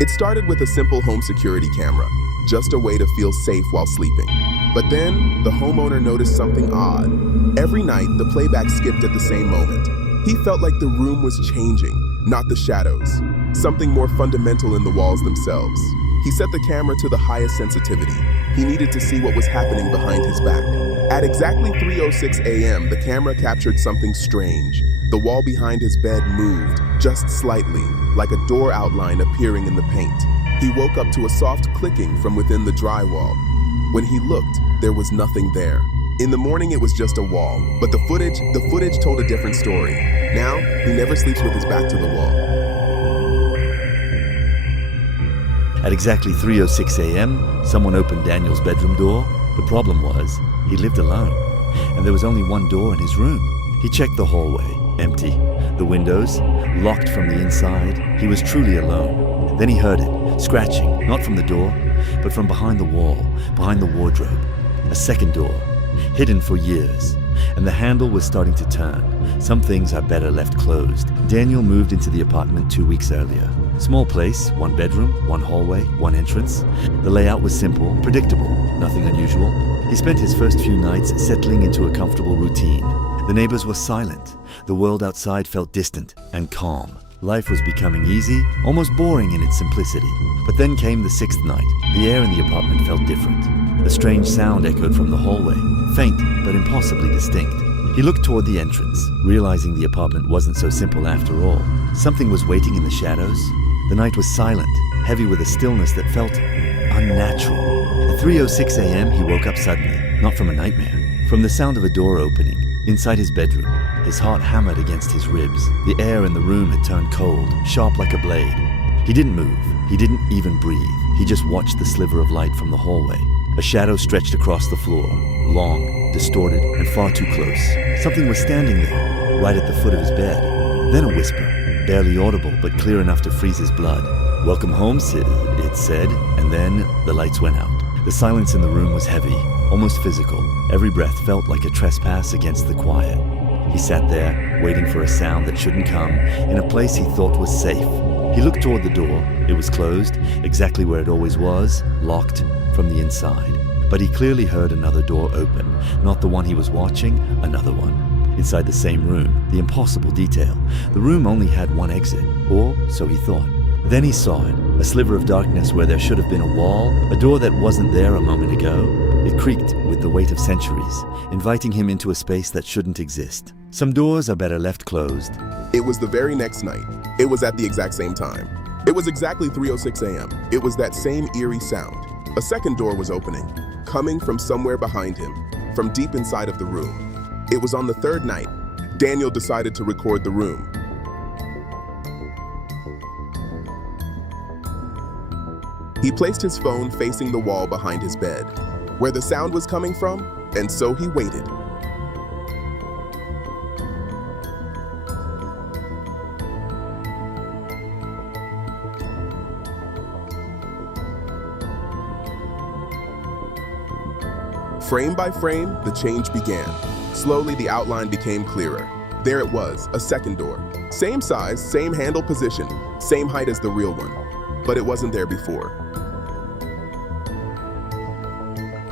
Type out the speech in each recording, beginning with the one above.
It started with a simple home security camera, just a way to feel safe while sleeping. But then, the homeowner noticed something odd. Every night, the playback skipped at the same moment. He felt like the room was changing, not the shadows. Something more fundamental in the walls themselves. He set the camera to the highest sensitivity. He needed to see what was happening behind his back. At exactly 3:06 a.m., the camera captured something strange. The wall behind his bed moved, just slightly, like a door outline appearing in the paint. He woke up to a soft clicking from within the drywall. When he looked, there was nothing there. In the morning, it was just a wall, but the footage told a different story. Now, he never sleeps with his back to the wall. At exactly 3:06 a.m., someone opened Daniel's bedroom door. The problem was, he lived alone, and there was only one door in his room. He checked the hallway, empty. The windows, locked from the inside. He was truly alone. Then he heard it, scratching, not from the door, but from behind the wall, behind the wardrobe. A second door, hidden for years, and the handle was starting to turn. Some things are better left closed. Daniel moved into the apartment 2 weeks earlier. Small place, one bedroom, one hallway, one entrance. The layout was simple, predictable, nothing unusual. He spent his first few nights settling into a comfortable routine. The neighbors were silent. The world outside felt distant and calm. Life was becoming easy, almost boring in its simplicity. But then came the sixth night. The air in the apartment felt different. A strange sound echoed from the hallway, faint but impossibly distinct. He looked toward the entrance, realizing the apartment wasn't so simple after all. Something was waiting in the shadows. The night was silent, heavy with a stillness that felt unnatural. At 3:06 a.m., he woke up suddenly, not from a nightmare, from the sound of a door opening. Inside his bedroom, his heart hammered against his ribs. The air in the room had turned cold, sharp like a blade. He didn't move. He didn't even breathe. He just watched the sliver of light from the hallway. A shadow stretched across the floor, long, distorted, and far too close. Something was standing there, right at the foot of his bed. Then a whisper, barely audible but clear enough to freeze his blood. "Welcome home, Sid," it said, and then the lights went out. The silence in the room was heavy, almost physical. Every breath felt like a trespass against the quiet. He sat there, waiting for a sound that shouldn't come, in a place he thought was safe. He looked toward the door. It was closed, exactly where it always was, locked from the inside. But he clearly heard another door open, not the one he was watching, another one. Inside the same room, the impossible detail. The room only had one exit, or so he thought. Then he saw it, a sliver of darkness where there should have been a wall, a door that wasn't there a moment ago. It creaked with the weight of centuries, inviting him into a space that shouldn't exist. Some doors are better left closed. It was the very next night. It was at the exact same time. It was exactly 3:06 a.m. It was that same eerie sound. A second door was opening, coming from somewhere behind him, from deep inside of the room. It was on the third night. Daniel decided to record the room. He placed his phone facing the wall behind his bed, where the sound was coming from, and so he waited. Frame by frame, the change began. Slowly, the outline became clearer. There it was, a second door. Same size, same handle position, same height as the real one. But it wasn't there before.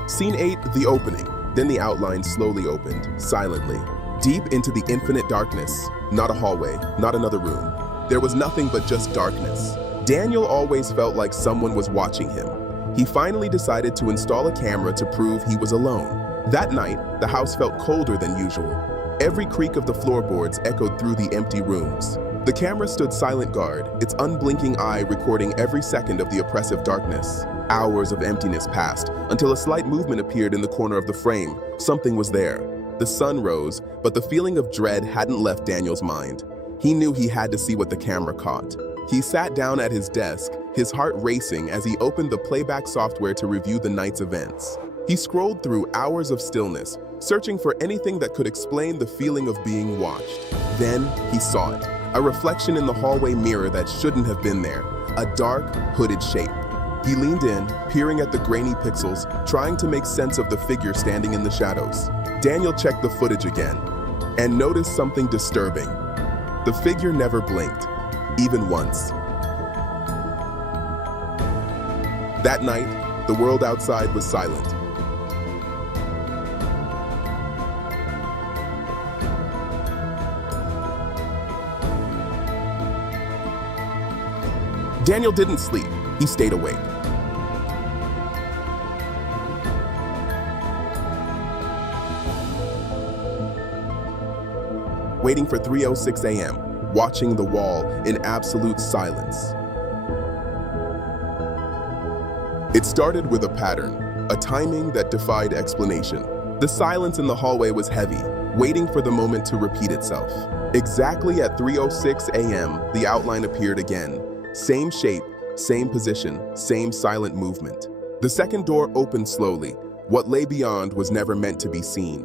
Scene 8, the opening. Then the outline slowly opened, silently, deep into the infinite darkness. Not a hallway, not another room. There was nothing but just darkness. Daniel always felt like someone was watching him. He finally decided to install a camera to prove he was alone. That night, the house felt colder than usual. Every creak of the floorboards echoed through the empty rooms. The camera stood silent guard, its unblinking eye recording every second of the oppressive darkness. Hours of emptiness passed, until a slight movement appeared in the corner of the frame. Something was there. The sun rose, but the feeling of dread hadn't left Daniel's mind. He knew he had to see what the camera caught. He sat down at his desk, his heart racing as he opened the playback software to review the night's events. He scrolled through hours of stillness, searching for anything that could explain the feeling of being watched. Then he saw it, a reflection in the hallway mirror that shouldn't have been there, a dark, hooded shape. He leaned in, peering at the grainy pixels, trying to make sense of the figure standing in the shadows. Daniel checked the footage again, and noticed something disturbing. The figure never blinked, even once. That night, the world outside was silent. Daniel didn't sleep. He stayed awake. Waiting for 3:06 a.m., watching the wall in absolute silence. It started with a pattern, a timing that defied explanation. The silence in the hallway was heavy, waiting for the moment to repeat itself. Exactly at 3:06 a.m., the outline appeared again. Same shape, same position, same silent movement. The second door opened slowly. What lay beyond was never meant to be seen.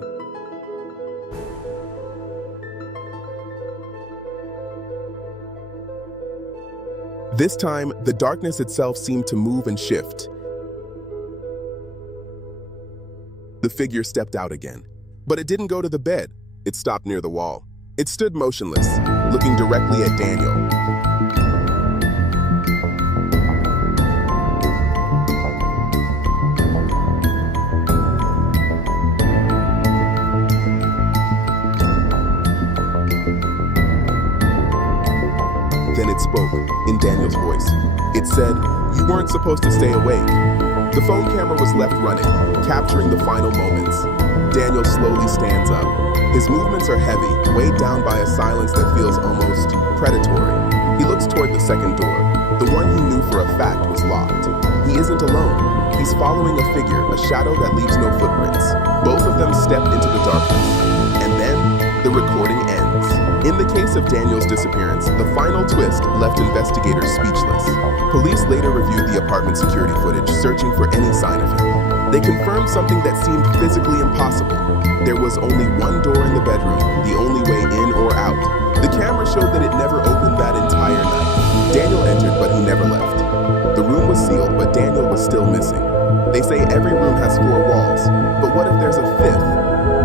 This time, the darkness itself seemed to move and shift. The figure stepped out again, but it didn't go to the bed. It stopped near the wall. It stood motionless, looking directly at Daniel. Then it spoke, in Daniel's voice. It said, "You weren't supposed to stay awake." The phone camera was left running, capturing the final moments. Daniel slowly stands up. His movements are heavy, weighed down by a silence that feels almost predatory. He looks toward the second door, the one he knew for a fact was locked. He isn't alone. He's following a figure, a shadow that leaves no footprints. Both of them step into the darkness. And then, the recording ends. In the case of Daniel's disappearance, the final twist left investigators speechless. Police later reviewed the apartment security footage, searching for any sign of him. They confirmed something that seemed physically impossible. There was only one door in the bedroom, the only way in or out. The camera showed that it never opened that entire night. Daniel entered, but he never left. The room was sealed, but Daniel was still missing. They say every room has 4 walls, but what if there's a 5th?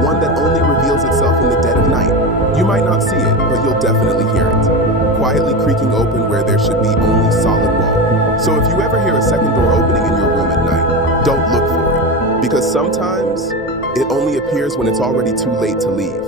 One that only reveals itself in the dead of night. You might not see it, but you'll definitely hear it. Quietly creaking open where there should be only solid wall. So if you ever hear a second door opening in your room at night, don't look for it. Because sometimes, it only appears when it's already too late to leave.